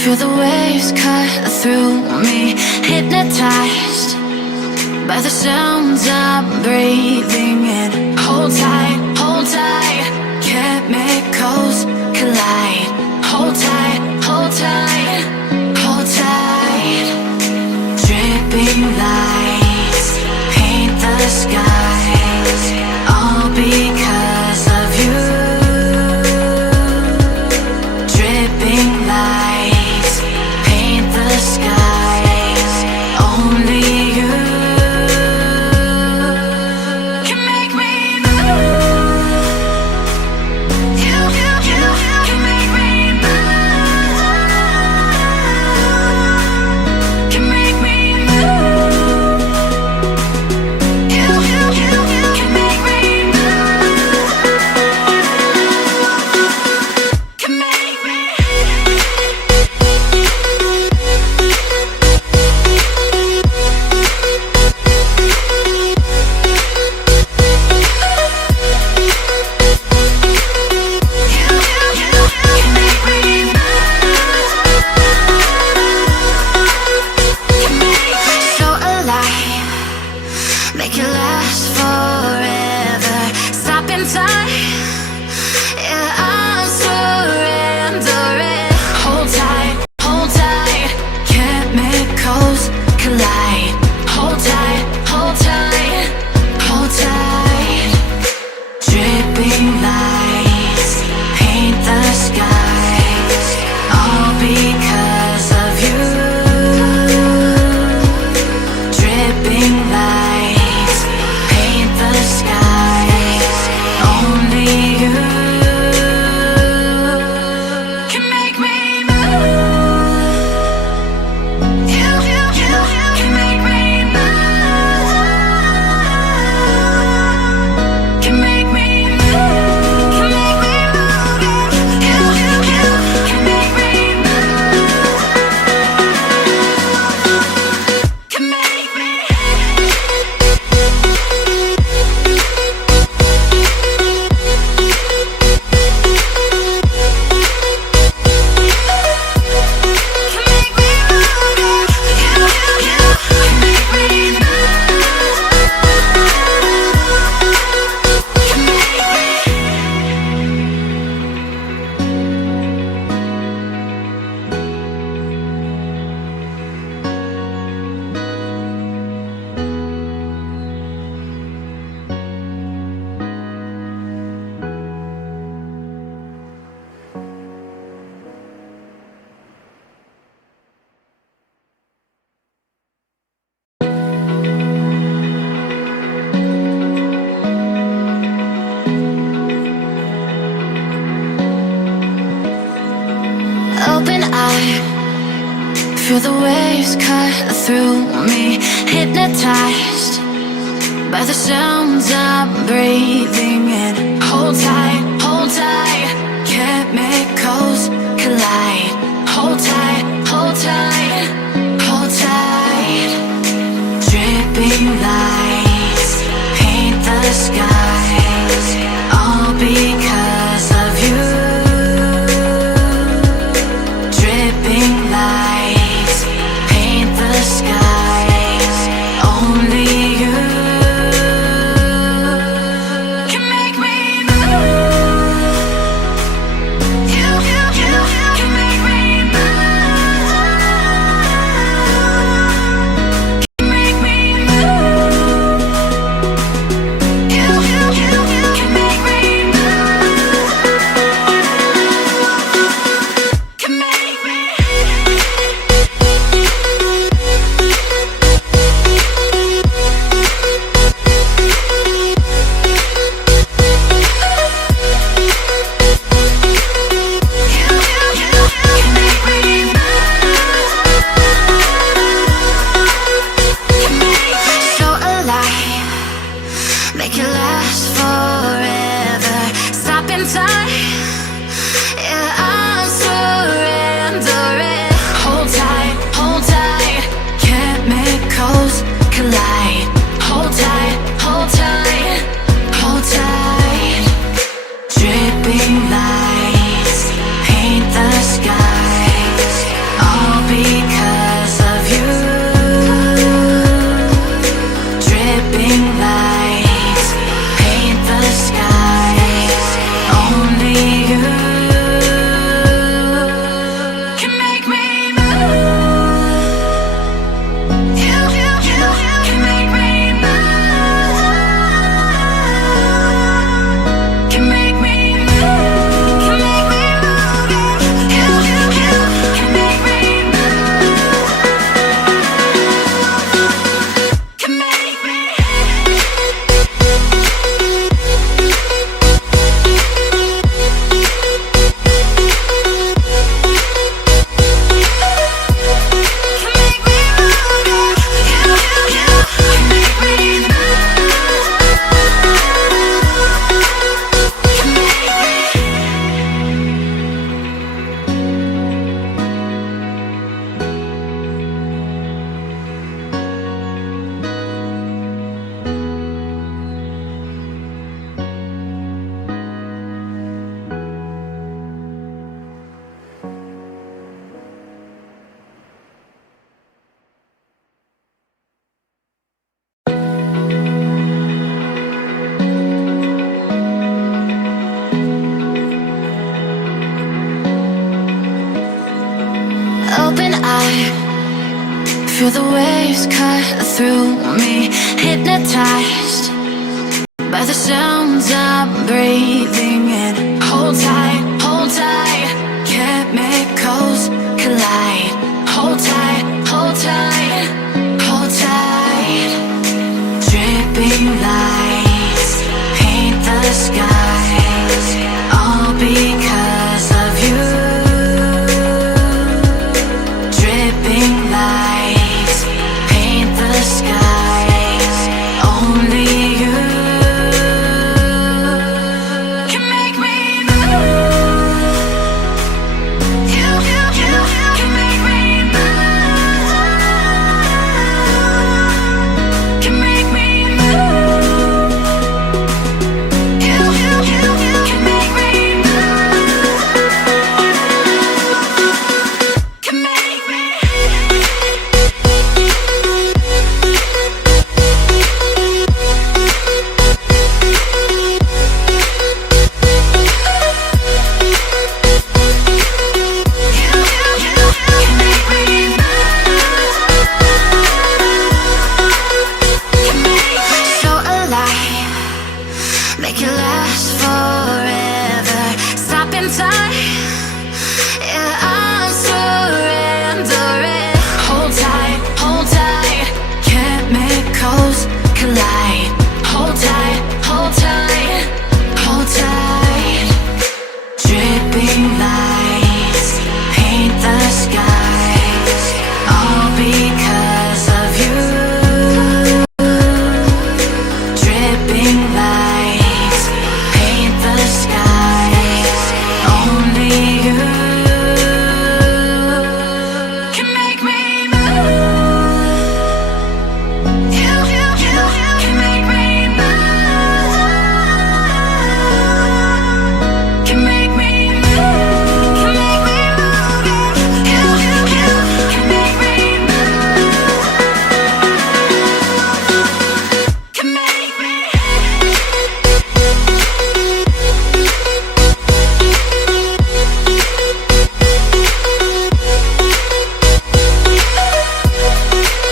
Feel the waves cut through me, hypnotized by the sounds I'm breathing in. Hold tight, chemicals collide. Hold tight, hold tight, hold tight. Dripping lights paint the skies, all because of you. Dripping lights paint the skies, only you can make me move. You can make me move. Can make me move. You can make me move. Can make me. So alive, make it last forever. Stop in time, yeah, I'm surrendering. Hold tight, chemicals collide. Hold tight, hold tight, hold tight. Dripping lights paint the skies, all because of you. Dripping lights paint the skies, only you can make me move. You can make me move. Can make me move. Can make me move. You can make me move. Can make me. Open eye, feel the waves cut through me, hypnotized by the sounds I'm breathing in. Hold tight, chemicals collide. Hold tight, hold tight. Dripping lights paint the skies, all because of you. Dripping lights paint the skies, only you can make me move. You the waves cut through me, hypnotized by the sounds I'm breathing in. Hold tight, chemicals collide. Hold tight, hold tight, hold tight. Dripping lights paint the skies, all because of you. Dripping lights paint the skies, only you can make me move. You can make me move. Can make me move. You can make me move. Can make me. So alive, make it last forever. Stop in time, yeah, I'm surrendering. Hold tight, chemicals collide. Hold tight, hold tight, hold tight. Dripping lights paint the skies, all because of you. Dripping lights paint the skies, only you can make me move. You can make me move. Can make me move. Can make me move. You can make me move. Can make me.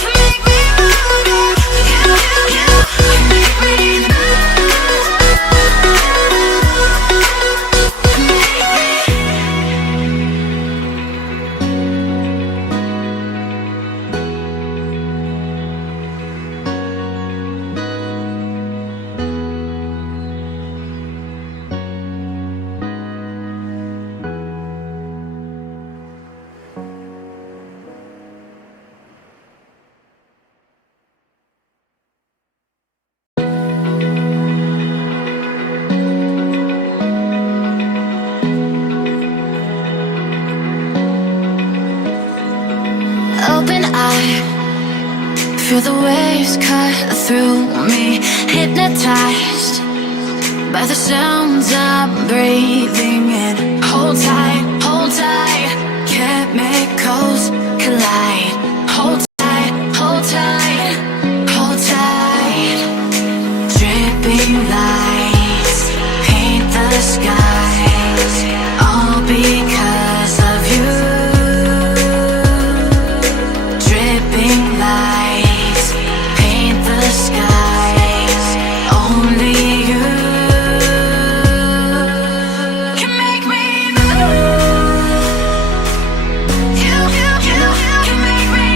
Can make me move. You can make me open eye, feel the waves cut through me, hypnotized by the sounds I'm breathing in. Hold tight, chemicals collide. Hold tight, hold tight, hold tight. Dripping lights paint the skies, all because of you. Dripping lights paint the skies, only you can make me move. You can make me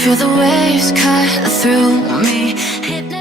Feel the waves cut through me.